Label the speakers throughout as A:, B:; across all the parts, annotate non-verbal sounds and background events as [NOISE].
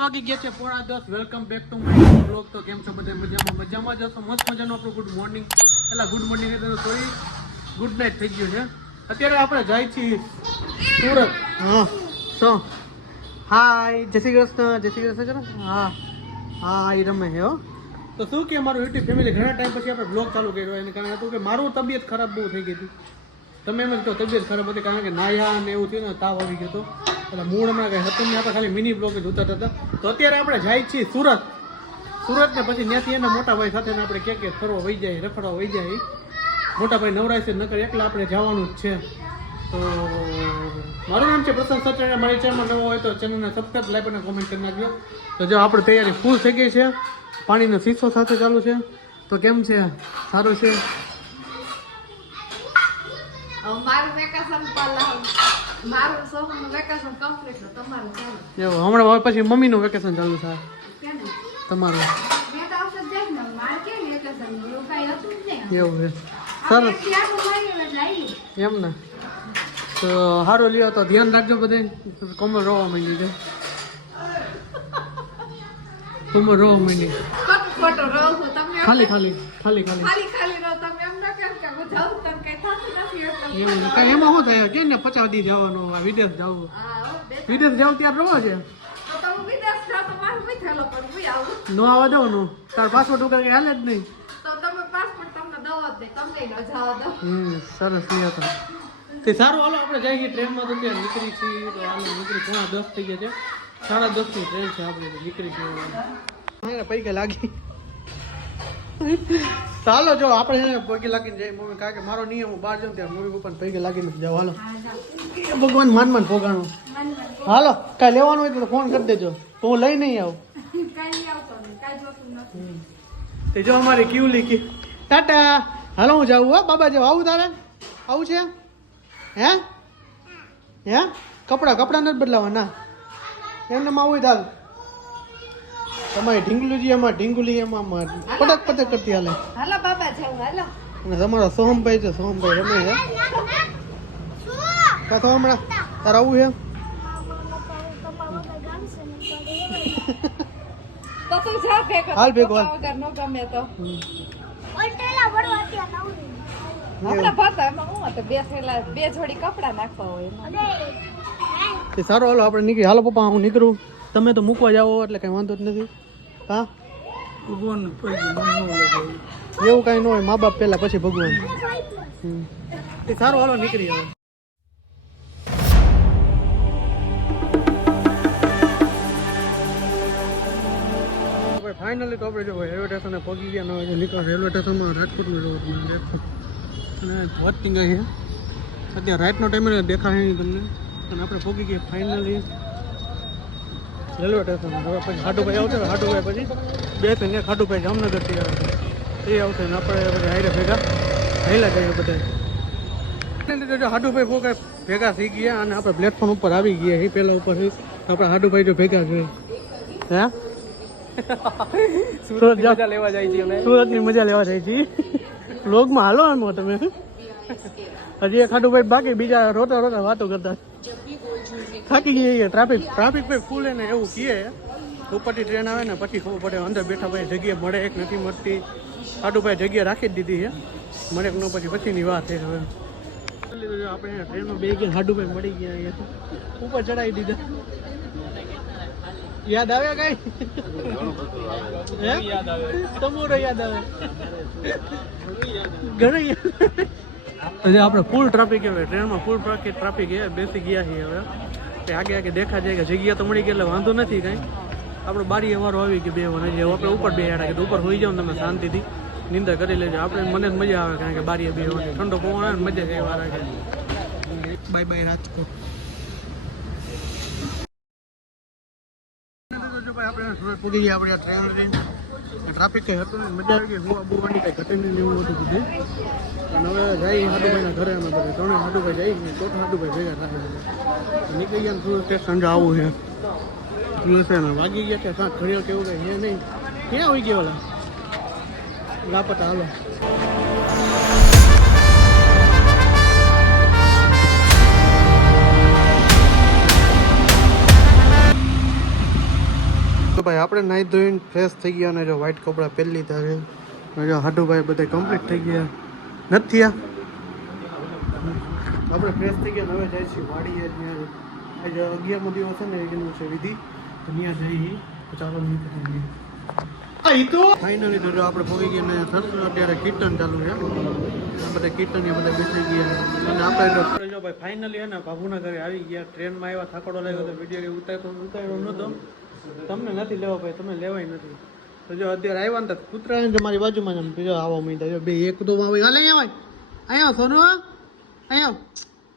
A: વાગી ગયા છે પોણા દસ. Welcome back to my blog તો કેમ છો બધા? મજામાં? મજામાં જશો મસ્ત મજાનું આપણું ગુડ મોર્નિંગ એટલે ગુડ મોર્નિંગ એટલે સોરી ગુડ નાઇટ થઈ ગયું છે. અત્યારે આપણે જાય છીએ સુરત. હા. તો હાય જય શ્રી કૃષ્ણ. જય શ્રી કૃષ્ણ છે ને? હા. હા એ રમે હે હો. તો શું કે મારું યુટ્યુબ ફેમિલી ઘણા ટાઈમ પછી આપણે બ્લોગ ચાલુ કર્યો એને કારણે હતું કે મારું તબિયત ખરાબ બહુ થઈ ગઈ હતી. તમે એમ જ કહો તબિયત ખરાબ હતી કારણ કે નાયા ને એવું થયું ને તાવ આવી ગયો હતો. એટલે મૂળમાં કંઈ હતું ને આપણે ખાલી મિની બ્લોગ જ હતા. તો અત્યારે આપણે જાય છીએ સુરત. સુરત ને પછી ત્યાંથી એના મોટા ભાઈ સાથે આપણે ક્યાં ક્યાં ફરવા વહી જાય, રખડવા વહી જાય. મોટા ભાઈ નવરાય છે નકર એકલા આપણે જવાનું જ છે. તો મારું નામ છે પ્રશાંત સચરાણા મારી ચેનલમાં નવો હોય તો ચેનલને સબસ્ક્રાઈબ લાઈક અને કોમેન્ટ કરી નાખજો. તો જો આપણે તૈયારી ફૂલ થઈ ગઈ છે. પાણીનો શીશો સાથે ચાલુ છે. તો કેમ છે? સારું છે?
B: હવે મારું વેકેશન પહેલા મારું સોમનું વેકેશન કમ્પ્લીટ છે તમારું ચાલુ.
A: એવું હમણાં હવે પછી મમ્મીનું વેકેશન ચાલુ થાય? તમારું.
B: એવું
A: સરસ. એમ ને. તો સારું લ્યો તો ધ્યાન રાખજો બધે કોમર રોવા માંડી છે. કોમર રોવા માંડી ખાલી ખાલી ખાલી ખાલી.
B: ખાલી ખાલી રો તમે. એમ ન કે હું જાઉં તમને કઈ થતું નથી એટલે
A: એવું ને કાંઈ એમાં શું થાય? કે ને પચાસ દી જવાનું વિદેશ જવું? વિદેશ જાવ ત્યાં રહો છે? નો આવવા નું. તાર પાસપોર્ટ ઉકા કે હાલે જ નહીં.
B: તો તમે પાસપોર્ટ તમને દવા જ દે તમને ન જવા દો
A: હમ સરસ લ્યો તો તે સારું હાલો આપણે જઈએ ટ્રેનમાં. તો ત્યાં નીકળી છીએ. તો હાલો નીકળી પોણા દસ થઈ ગયા છે. સાડા દસની ટ્રેન છે આપણે નીકળી છીએ પૈકે લાગી. ચાલો જો આપણે ભોગી લાગીને જઈએ મમ્મી કારણ કે મારો નિયમ હું બહાર જાઉં ત્યારે મમ્મી પપ્પાને પૈકે લાગીને જાવ હાલો. ભગવાન માન માન પોગાણું હાલો કાંઈ લેવાનું હોય તો ફોન કરી દેજો. તો હું લઈ નહીં આવું. તે જો અમારી ક્યુ લીકી ટાટા. હાલો હું જાઉં હો બાબા જાવ. આવું તારે? આવું છે? હે? હે? કપડાં કપડાં નથી બદલાવાના. એમને આવું ચાલ તમારી ઢીંગલુજી એમાં ઢીંગુલી એમાં આમાં પટક પટક કરતી હાલે.
B: હાલો બાબા જાવ હાલો.
A: અને તમારો સોહમભાઈ છે સોહમભાઈ રમે છે. કા તો હમણાં તારે આવું છે? હાલ ભેગો
B: ગમે તો. બે જોડી કપડા નાખવા હોય
A: સારું હાલો આપણે નીકળી. હાલો પપ્પા હું નીકળું. તમે તો મૂકવા જાઓ એટલે કઈ વાંધો જ નથી. હા? એવું કાંઈ ન હોય મા બાપ પહેલા પછી ભગવાન. હમ. તે સારું હાલો નીકળી હવે ફાઇનલી તો આપણે જો રેલવે સ્ટેશને પહોંચી ગયા ન હોય નીકળ રેલવે સ્ટેશનમાં રાજકોટનું જવું તમને રાજકોટ અને વધતી ગઈ છે. અત્યારે રાતનો ટાઈમ દેખાય નહીં તમને. અને આપણે પહોંચી ગયા ફાઇનલી રેલવે સ્ટેશન હવે પછી હાટુભાઈ આવશે ને હાટુભાઈ પછી બે ત્રણ એક હાટુભાઈ જામનગરથી આવે. એ આવશે ને આપણે પછી હાઈરે ભેગા હાઈલા જઈએ બધા. એને લીધે જો હાટુભાઈ ફોકે ભેગા થઈ ગયા અને આપણે પ્લેટફોર્મ ઉપર આવી ગયા એ પહેલા ઉપર આપણે હાટુભાઈ જો ભેગા જોઈએ હે? સુરત મજા લેવા જાય છે અમે. સુરતની મજા લેવા જાય છીએ વ્લોગમાં હાલો આમ તમે. હજી એક હાટુભાઈ બાકી બીજા રોતા રોતા વાતો કરતા. થાકી ગઈ ટ્રાફિક ટ્રાફિક ભાઈ ફૂલે ને એવું કહે. ઉપરથી ટ્રેન આવે ને પછી ખબર પડે અંદર બેઠા ભાઈ જગ્યા મળે એક નથી મળતી. ભાઈ જગ્યા રાખી જ દીધી છે. મળે ન પછી પછીની વાત છે હવે. આપણે ટ્રેનમાં બે ગયા હાડુભાઈ મળી ગયા ઉપર ચડાવી દીધા. યાદ આવે કઈ? હે? તમારો યાદ આવે. ઘણું યાદ હજી આપણે ફૂલ ટ્રાફિક હવે ટ્રેનમાં ફૂલ ટ્રાફિક છે બેસી ગયા છીએ હવે. તે આગે આગે દેખા જાય કે જગ્યા તો મળી ગઈ એટલે વાંધો નથી કાંઈ. આપણે બારી વારો આવી કે બે વાર જે આપણે ઉપર બે હેડા કે ઉપર હોઈ જાવ તમે શાંતિથી. નિંદા કરી લેજો. આપણે મને જ મજા આવે કારણ કે બારીએ બે વાની ઠંડો પવન આવે ને મજા છે વાર બાય બાય રાજકોટ આપણે સુરત પૂરી ગયા આપણે ટ્રેન ટ્રાફિક કંઈ હતું નહીં મજા આવી ગઈ. હું આબુવાની કંઈ ઘટે નહીં એવું હતું બધું અને હવે જઈ હાડુભાઈના ઘરે અમે બધા. ત્રણે હાડુભાઈ જઈ ચોથા હાડુભાઈ ભેગા થાય નીકળી ગયા ને તે સાંજે આવું છે. સુરત વાગી ગયા કે સાંજ ઘડિયાળ કેવું કંઈ છે નહીં. ક્યાં આવી ગયા ઓલા? લાપતા હાલો. આપણે નાહી ધોઈને ફ્રેશ થઈ ગયા અને જો વ્હાઈટ કપડાં પહેરી લીધા છે. જો હાડુભાઈ બધા કમ્પ્લીટ થઈ ગયા. નથી આ? આપણે ફ્રેશ થઈ ગયા હવે જાય છીએ વાડીએ ત્યાં આજે અગિયારમો દિવસ છે ને એનું છે વિધિ. તો ત્યાં જઈ ચાલો નીકળીએ. હા ઈ તો ફાઇનલી તો આપણે પહોંચી ગયા ને થરસું અત્યારે કીર્તન ચાલુ છે. બધા કીર્તન બધા બેસી ગયા આપણે જો ભાઈ ફાઇનલી ને બાબુના ઘરે આવી ગયા. ટ્રેનમાં આવ્યા, થાકડો લાગ્યો તો વીડિયો ઉતાર્યો ઉતાર્યો નહોતો તમને નથી લેવા ભાઈ તમે લેવાય નથી. તો જો અત્યારે આવ્યા ને તો કૂતરા ને મારી બાજુમાં આમ બીજો આવવા માંડ્યા જો બે, એક દો આવે હાલે આવ અહીંયા આવ, સોનુ અહીંયા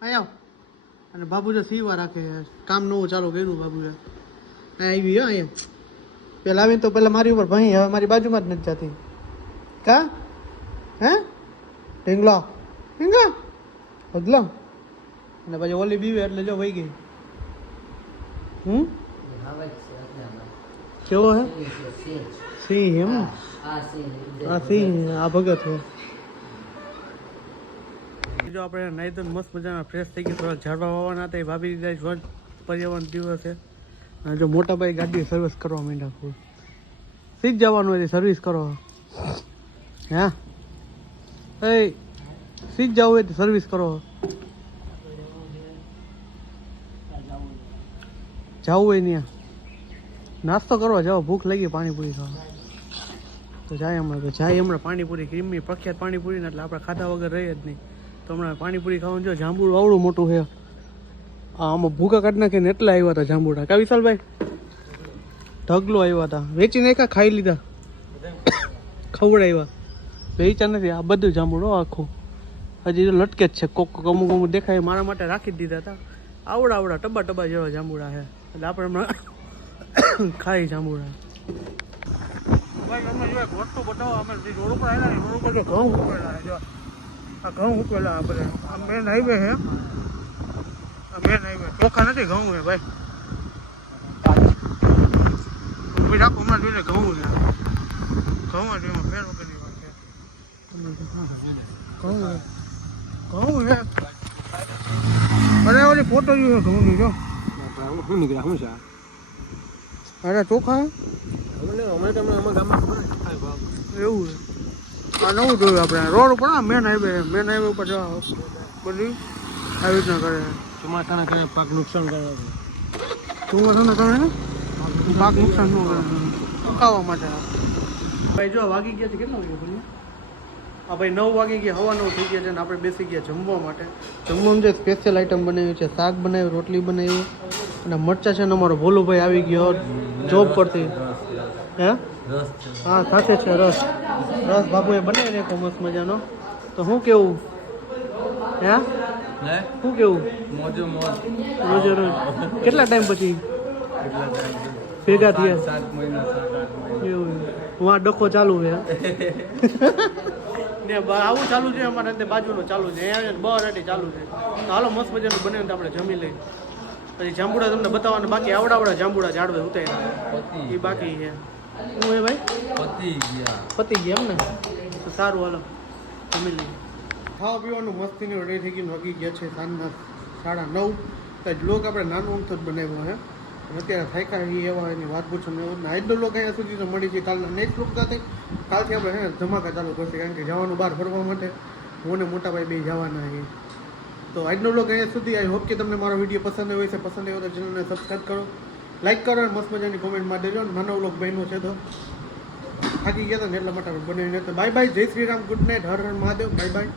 A: અહીંયા અને બાબુ જો સીવા રાખે, કામ નવું ચાલુ કર્યું બાબુએ આવી હો અહીંયા. પેલા આવીને તો પેલા મારી ઉપર ભાઈ હવે મારી બાજુમાં જ નથી જતી. કા? હે? ઢીંગલો. ઢીંગલા. અગલો અને પછી ઓલી બીવે એટલે જો વહી ગઈ. હમ? કેવો હે? સિંહ એમ? આ સિંહ આ ભગત હો. જો આપણે નાઈ તો મસ્ત મજાના ફ્રેશ થઈ ગયા થોડા ઝાડવા વાવવાના હતા એ ભાભી દીધા સ્વચ્છ પર્યાવરણ દિવસ છે. અને જો મોટા ભાઈ ગાડી સર્વિસ કરવા માંડ્યા ફૂલ સીધ જવાનું હોય સર્વિસ કરો. હે? એ સીધ જવું હોય તો સર્વિસ કરો. જવું હોય ત્યાં. નાસ્તો કરવા જાઓ, ભૂખ લાગી પાણીપુરી ખાવા. તો જાય હમણાં, તો જાય હમણાં પાણીપુરી, ક્રીમની પ્રખ્યાત પાણીપુરી ને એટલે આપણે ખાધા વગર રહીએ જ નહીં. તો હમણાં પાણીપુરી ખાવાનું જો, જાંબુડું આવડું મોટું છે. આ આમાં ભૂકા કાઢી નાખીને એટલા આવ્યા હતા જાંબુડા. કા વિશાલભાઈ? ઢગલો આવ્યા હતા. વેચી નાખ્યા, ખાઈ લીધા. ખવડાવ્યા વેચા નથી, આ બધું જાંબુડો આખું. હજી તો લટકે જ છે, કોક અમુક અમુક દેખાય, મારા માટે રાખી જ દીધા હતા. આવડા આવડા ટબા ટબા જેવા જાંબુડા છે. એટલે આપણે હમણાં [COUGHS] ખાઈ જાંબુડા. જો જે જો ઘઉં ઉકેલા છે જો. આ ઘઉં ઉકેલા આપણે આ મેન હાઈવે છે. આ મેન હાઈવે ચોખા નથી ઘઉં હે ભાઈ. ઊભી રાખો હમણાં જોઈને ઘઉં છે. ઘઉં છે એમાં ફેર વગરની વાત છે. ઘઉં છે. ઘઉં છે. અરે ઓલી ફોટો જોયો ઘઉંની જો. અરે ચોખા એવું આ નવું જોયું આપણે. રોડ ઉપર આ મેન હાઈવે મેન હાઈવે ઉપર જવા બધી આવી રીતના કરે
C: ચોમાસાના કારણે પાક નુકસાન કરે
A: ચોમાસાના કારણે? પાક નુકસાન ન કરે સુકાવા માટે. ભાઈ જો વાગી ગયા છે કેટલા વાગ્યા તમને આ ભાઈ નવ વાગી ગયા હવા નવ થઈ ગયા છે અને આપણે બેસી ગયા જમવા માટે. જમવામાં જે સ્પેશિયલ આઈટમ બનાવ્યું છે. શાક બનાવ્યું રોટલી બનાવી અને મરચા છે ને અમારો ભોલુભાઈ આવી ગયો. જોબ પરથી? હે? હા સાથે છે રસ. રસ બાબુએ બનાવી રાખ્યો મસ્ત મજાનો. તો શું કેવું? હે?
C: હે
A: શું કેવું?
C: મોજો મોજ.
A: રોજે રોજ કેટલા ટાઈમ પછી? ભેગા થયા?
C: સાત મહિના
A: એવું હું આ ડખો ચાલુ છે. [LAUGHS] ને આવું ચાલુ છે અમારે બાજુનું ચાલુ છે. અહીંયા બર ચાલુ છે. તો હાલો મસ્ત મજાનું બને તો આપણે જમી લઈએ. પછી જાંબુડા તમને બતાવવાના બાકી આવડાવડા જાંબુડા ઝાડવે ઉતાર્યા.
C: પતી
A: એ બાકી છે. શું હે ભાઈ?
C: પતી ગયા.
A: પતી ગયા એમ ને? તો સારું હાલો. જમી લઈએ. ખાવા પીવાનું મસ્તીની રેડી થઈ ગયું વાગી ગયા છે સાંજના સાડા નવ. તો લોક આપણે નાનો અમથો જ બનાવ્યો હે અત્યારે થાયકા એ એવા એની વાત પૂછો ને એવું આજનો લોક અહીંયા સુધી તો મળી છે. કાલના નેક્સ્ટ લોક સાથે કાલથી આપણે હે ધમાકા ચાલુ કરશે. કારણ કે જવાનું બહાર ફરવા માટે. હું ને મોટા ભાઈ બે જવાના છીએ. તો આજનો બ્લોગ અહીંયા સુધી. આઈ હોપ કે તમને મારો વીડિયો પસંદ આવ્યો છે પસંદ આવ્યો તો ચેનલને સબસ્ક્રાઈબ કરો. લાઈક કરો અને મસ્ત મજાની કોમેન્ટમાં દેજો અને નાનો બ્લોગ બહેનો છે તો થાકી ગયા હતા ને એટલા માટે આપણે બનાવીને તો bye bye Jai Shri Ram. Good night Har Har Mahadev. Bye bye